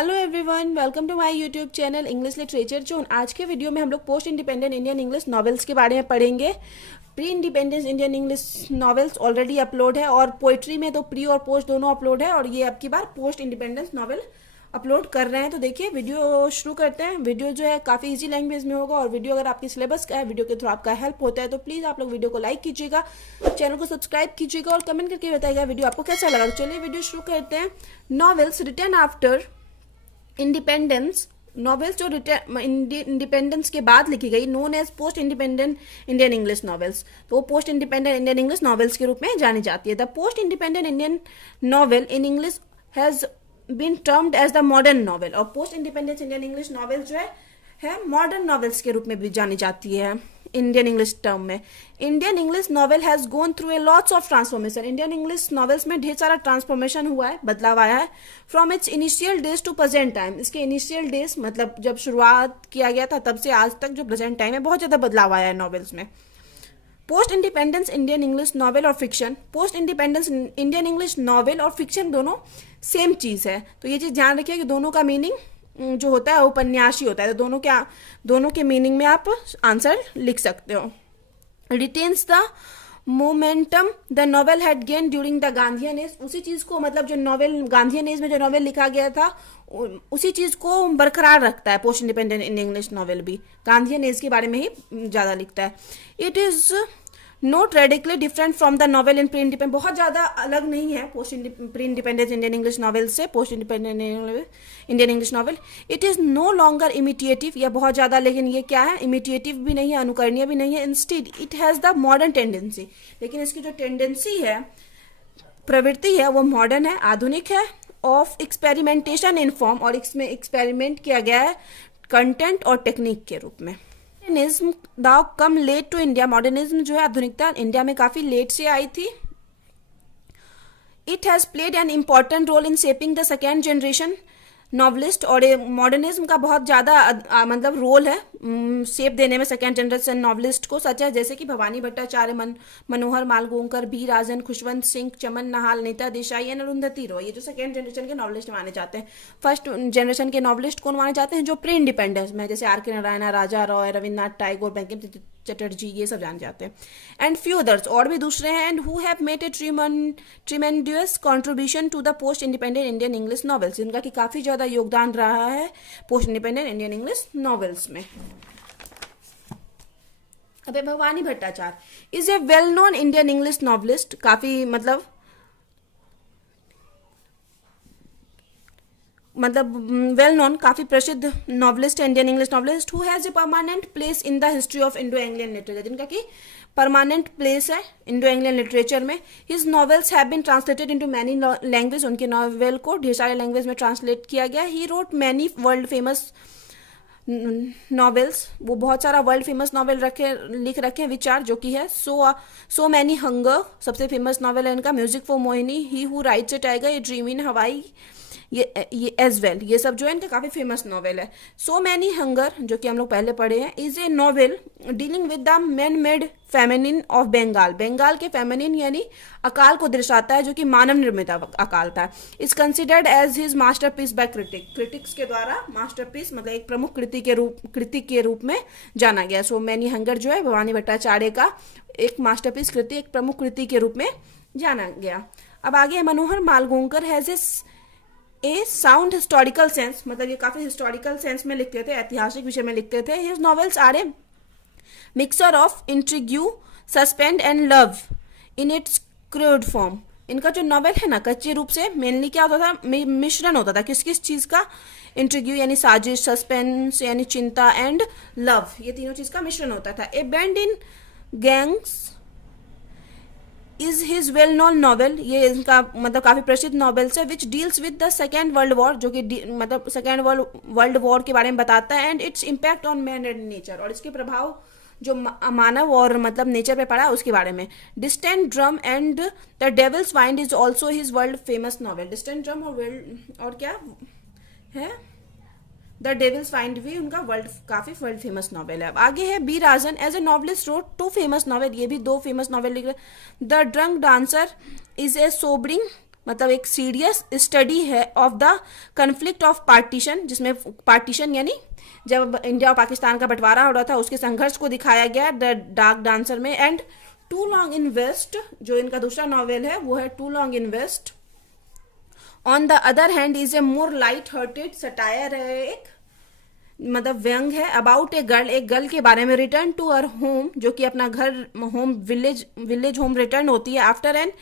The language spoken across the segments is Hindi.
Hello everyone, welcome to my YouTube channel English literature zone. आज के वीडियो में हम लोग post independent Indian English novels के बारे में पढ़ेंगे। Pre independence Indian English novels already upload है और पोइट्री में तो प्री और पोस्ट दोनों अपलोड है, और ये अब की बार पोस्ट इंडिपेंडेंस नॉवेल अपलोड कर रहे हैं। तो देखिए वीडियो शुरू करते हैं। वीडियो जो है काफ़ी इजी लैंग्वेज में होगा, और वीडियो अगर आपके सिलेबस का है, वीडियो के थ्रू आपका हेल्प होता है, तो प्लीज़ आप लोग वीडियो को लाइक कीजिएगा, चैनल को सब्सक्राइब कीजिएगा और कमेंट करके बताइएगा वीडियो आपको कैसा लगा। तो चलिए वीडियो शुरू करते हैं। Novels written after independence, novels जो इंडिपेंडेंस के बाद लिखी गई, known as post independent Indian English novels, तो वो post independent Indian English novels के रूप में जानी जाती है। The post independent Indian novel in English has been termed as the modern novel, और post independence Indian English novel जो है मॉडर्न नॉवेल्स के रूप में भी जानी जाती है इंडियन इंग्लिश टर्म में। Indian English novel has gone through a lots of transformation, Indian English novels में ढेर सारा ट्रांसफॉर्मेशन हुआ है, बदलाव आया है। From its initial days to present time, इसके इनिशियल डेज मतलब जब शुरुआत किया गया था तब से आज तक जो प्रेजेंट टाइम है, बहुत ज़्यादा बदलाव आया है नॉवेल्स में। Post independence Indian English novel और fiction, post independence Indian English novel और फिक्शन दोनों सेम चीज़ है, तो ये चीज़ ध्यान रखिए कि दोनों का मीनिंग जो होता है उपन्यासी होता है, तो दोनों के मीनिंग में आप आंसर लिख सकते हो। Retains the momentum the novel had gain during the Gandhian age, उसी चीज़ को मतलब जो नॉवेल गांधीयन एज में जो नॉवेल लिखा गया था उसी चीज़ को बरकरार रखता है। Post independent in English novel भी गांधीयन एज के बारे में ही ज़्यादा लिखता है। It is not radically different from the novel in pre independent, बहुत ज़्यादा अलग नहीं है pre independence Indian English novel से post independent Indian English novel. It is no longer imitative, या बहुत ज़्यादा, लेकिन ये क्या है, इमिटेटिव भी नहीं है, अनुकरणीय भी नहीं है। Instead it has the modern tendency, लेकिन इसकी जो टेंडेंसी है, प्रवृत्ति है, वो मॉडर्न है, आधुनिक है। ऑफ एक्सपेरिमेंटेशन इन फॉर्म, और इसमें एक्सपेरिमेंट किया गया है कंटेंट और टेक्निक के रूप में। Modernism though come late to India, modernism जो है आधुनिकता इंडिया में काफी लेट से आई थी। It has played an important role in shaping the second generation novelist, और मॉडर्निज्म का बहुत ज़्यादा मतलब रोल है शेप देने में सेकेंड जनरेशन नॉवलिस्ट को, सच है जैसे कि भवानी भट्टाचार्य, मनोहर मालगोंकर, बी राजन, खुशवंत सिंह, चमन नाहाल, नीता देसाई एंड अरुंधति रॉय, ये जो सेकेंड जनरेशन के नॉवलिस्ट माने जाते हैं। फर्स्ट जनरेशन के नॉवलिस्ट कौन माने जाते हैं, जो प्री इंडिपेंडेंस में, जैसे आर के नारायण, राजा रॉय, रविन्द्रनाथ टैगोर, बंकिम चटर्जी, ये सब जाने जाते हैं। एंड फ्यू अदर्स, और भी दूसरे हैं, and who have made a tremendous contribution to the post independent Indian English novels, जिनका कि काफी ज्यादा योगदान रहा है post independent Indian English novels में। अब Bhabani Bhattacharya is a well known Indian English novelist, काफी मतलब वेल नोन, काफी प्रसिद्ध नॉवलिस्ट है, Indian English novelist, who has a permanent place in the history of Indo Anglian literature, जिनका कि परमानेंट प्लेस है इंडो इंग्लियन लिटरेचर में। His novels have been translated into many language, उनके नॉवेल को ढेर सारे लैंग्वेज में ट्रांसलेट किया गया। He wrote many world famous novels, वो बहुत सारा वर्ल्ड फेमस नॉवेल लिख रखे हैं, विचार जो कि है सो मैनी हंगर, सबसे फेमस नॉवेल है इनका। Music for Mohini, he who writes a tiger, a dream इन हवाई, ये एज वेल, ये सब जो है इनका काफी फेमस नॉवेल है। सो मैनी हंगर, जो कि हम लोग पहले पढ़े हैं, is a novel dealing with the man made famine of Bengal, Bengal के फेमिनिन यानी अकाल को दर्शाता है, जो कि मानव निर्मित अकाल था। Is considered as his masterpiece by critics के द्वारा मास्टरपीस मतलब एक प्रमुख कृति के रूप में जाना गया। सो मैनी हंगर जो है भवानी भट्टाचार्य का एक मास्टरपीस कृति, एक प्रमुख कृति के रूप में जाना गया। अब आगे Manohar Malgonkar has a sound historical sense, मतलब ये काफी हिस्टोरिकल सेंस में लिखते थे, ऐतिहासिक विषय में लिखते थे। His novels are a mixture of intrigue, suspend and love in its crude form, इनका जो नॉवेल है ना, कच्चे रूप से मेनली क्या होता था, मिश्रण होता था किस किस चीज का, इंट्रिग्यू यानी साजिश, सस्पेंस यानी चिंता, एंड लव, ये तीनों चीज का मिश्रण होता था। A band in gangs is his well known novel, ये इनका मतलब काफी प्रसिद्ध नॉवेल्स है, which deals with the second world war, जो कि मतलब सेकेंड वर्ल्ड वॉर के बारे में बताता है, and its impact on man and nature, और इसके प्रभाव जो मानव और मतलब नेचर पे पड़ा उसके बारे में। Distant drum and the devil's wind is also his world famous novel, distant drum और क्या है, द डेविल्स फाइंड भी उनका काफी वर्ल्ड फेमस नॉवेल है। अब आगे है B Rajan as a novelist wrote two famous novel, ये भी दो फेमस नॉवेल लिख रहे। The drunk dancer is a sobering मतलब एक सीरियस स्टडी है of the conflict of partition, जिसमें पार्टीशन यानी जब इंडिया और पाकिस्तान का बंटवारा हो रहा था उसके संघर्ष को दिखाया गया द डार्क डांसर में। And too long in west, जो इनका दूसरा नॉवेल है वो है too long in west. On the other hand is a more light hearted satire है, एक मतलब व्यंग है अबाउट ए गर्ल, एक गर्ल के बारे में, रिटर्न टू हर होम, जो कि अपना घर होम विलेज होम रिटर्न होती है after an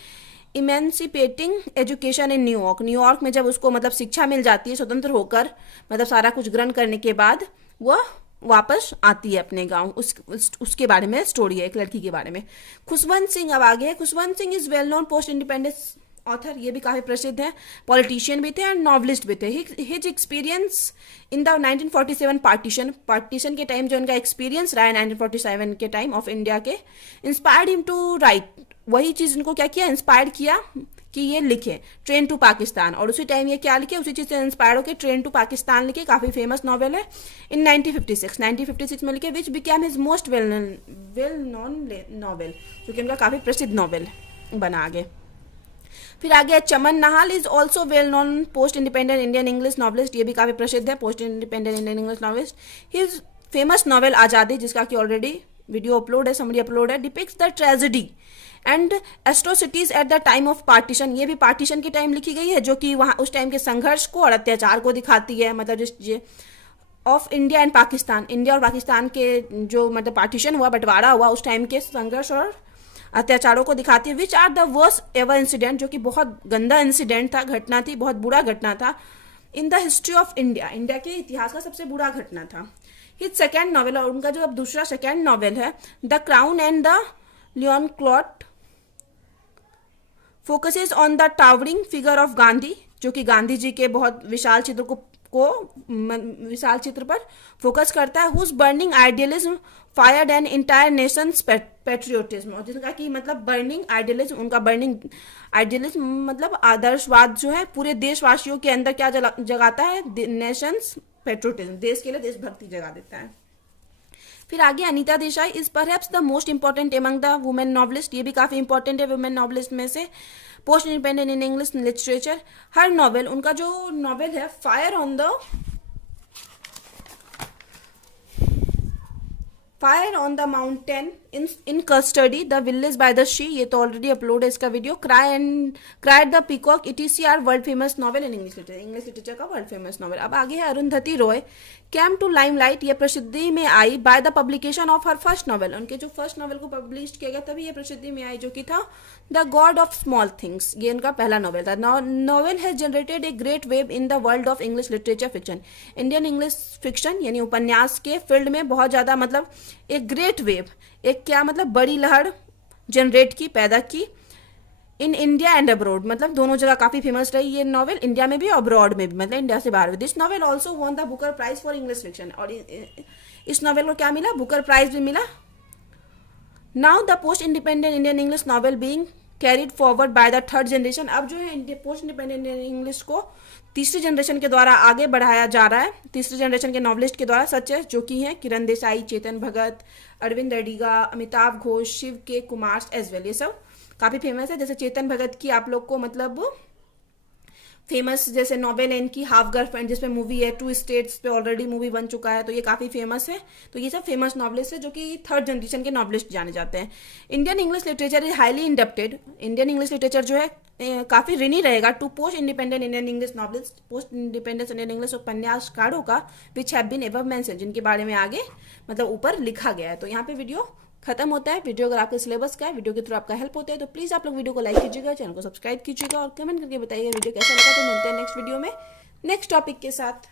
emancipating education in New York. New York में जब उसको मतलब शिक्षा मिल जाती है स्वतंत्र होकर, मतलब सारा कुछ ग्रहण करने के बाद वह वापस आती है अपने गांव। उसके बारे में स्टोरी है, एक लड़की के बारे में। खुशवंत सिंह अब आगे है। Khushwant Singh is well known post independence author, ये भी काफी प्रसिद्ध है, पॉलिटिशियन भी थे और नॉवलिस्ट भी थे। His experience in the 1947 partition के टाइम जो इनका एक्सपीरियंस रहा है 1947 के टाइम ऑफ इंडिया के, इंस्पायर्ड हिम टू राइट, वही चीज इनको क्या किया, इंस्पायर किया कि ये लिखे ट्रेन टू पाकिस्तान। और उसी टाइम ये क्या लिखे, उसी चीज से इंस्पायर होकर ट्रेन टू पाकिस्तान लिखे, काफी फेमस नॉवेल है। इन 1956 में लिखे, which became his most well known novel, जो कि उनका काफी प्रसिद्ध नॉवेल बना आगे। फिर आगे Chaman Nahal is also well known post independent Indian English novelist, ये भी काफी प्रसिद्ध है post independent Indian English novelist. His famous novel Azadi, जिसका कि ऑलरेडी वीडियो अपलोड है, समरी अपलोड है, depicts the tragedy and atrocities at the time of partition, ये भी पार्टीशन के टाइम लिखी गई है, जो कि वहाँ उस टाइम के संघर्ष को और अत्याचार को दिखाती है, मतलब जिस of India and Pakistan, India और पाकिस्तान के जो मतलब पार्टीशन हुआ, बंटवारा हुआ, उस टाइम के संघर्ष और अत्याचारों को दिखाती है। Which are the worst ever incident, जो कि बहुत गंदा इंसिडेंट था, घटना थी, बहुत बुरा घटना था इन the history of India, India के इतिहास का सबसे बुरा घटना था। हिज सेकेंड नॉवेल, और उनका जो अब दूसरा सेकेंड नॉवेल है the crown and the lioncloth, focuses on the towering figure of Gandhi, जो कि गांधी जी के बहुत विशाल चित्र विशाल चित्र पर फोकस करता है। Whose burning idealism fired an entire nation's patriotism, और जिसका कि मतलब बर्निंग आइडियलिज्म, उनका बर्निंग आइडियलिज्म मतलब आदर्शवाद जो है पूरे देशवासियों के अंदर क्या जगाता है, नेशंस पेट्रियोटिज्म, देश के लिए देशभक्ति जगा देता है। फिर आगे Anita Desai is perhaps the most important among the women novelist, ये भी काफी इंपॉर्टेंट है वुमेन नॉवलिस्ट में से, post independent in English literature. Her novel, उनका जो नॉवेल है fire on the mountain, in custody, the village by the she, ये तो ऑलरेडी अपलोड है इसका video. Cry the peacock, ETCR world famous novel in English literature का वर्ल्ड फेमस नॉवेल। अब आगे है Arundhati Roy, came to limelight, ये प्रसिद्धि में आई by the publication of her first novel, उनके जो फर्स्ट नॉवेल को पब्लिश किया गया तभी ये प्रसिद्धि में आई, जो कि था the God of small things, ये इनका पहला नॉवेल था। Novel has generated a great wave in the world of English literature fiction, Indian English fiction यानी उपन्यास के फील्ड में बहुत ज्यादा मतलब एक ग्रेट वेव, एक क्या मतलब बड़ी लहर जनरेट की, पैदा की, इन इंडिया एंड अब्रॉड, मतलब दोनों जगह काफी फेमस रही ये नॉवेल, इंडिया में भी और अब्रॉड में भी, मतलब इंडिया से बाहर भी। This novel also won the Booker prize for English fiction, और इस नॉवेल को क्या मिला, बुकर प्राइज भी मिला। Now the post independent Indian English novel being carried forward by the third generation, अब जो है पोस्ट इंडिपेंडेंट इंडियन इंग्लिश को तीसरी जनरेशन के द्वारा आगे बढ़ाया जा रहा है, तीसरी जनरेशन के नॉवलिस्ट के द्वारा, सच है जो कि हैं किरण देसाई, चेतन भगत, अरविंद अडिगा, अमिताभ घोष, शिव के कुमार एज वेल, ये सब काफी फेमस है। जैसे चेतन भगत की आप लोग को मतलब फेमस जैसे नॉवेल है इनकी हाफ गर्लफ्रेंड, जिसपे मूवी है, 2 स्टेट्स पे ऑलरेडी मूवी बन चुका है, तो ये काफी फेमस है। तो ये सब फेमस नॉवलिस्ट है जो कि थर्ड जनरेशन के नॉवलिस्ट जाने जाते हैं। Indian English literature is highly indebted, Indian English literature जो है काफी ऋणी रहेगा to post independent Indian English novelist, post independence Indian English उपन्यासकारों का, which have been above mention, जिनके बारे में आगे मतलब ऊपर लिखा गया है। तो यहाँ पे वीडियो खत्म होता है। वीडियो अगर आपके सिलेबस का है, वीडियो के थ्रू आपका हेल्प होता है, तो प्लीज आप लोग वीडियो को लाइक कीजिएगा, चैनल को सब्सक्राइब कीजिएगा और कमेंट करके बताइएगा वीडियो कैसा लगा। तो मिलते हैं नेक्स्ट वीडियो में नेक्स्ट टॉपिक के साथ।